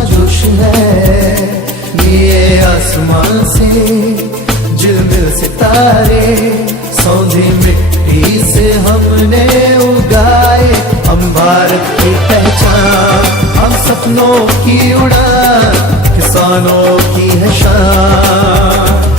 जोश है। ये आसमां से झिलमिल सितारे, सौंधी मिट्टी से हमने उगाए। हम भारत की पहचान, हम सपनों की उड़ान, किसानों की है शान।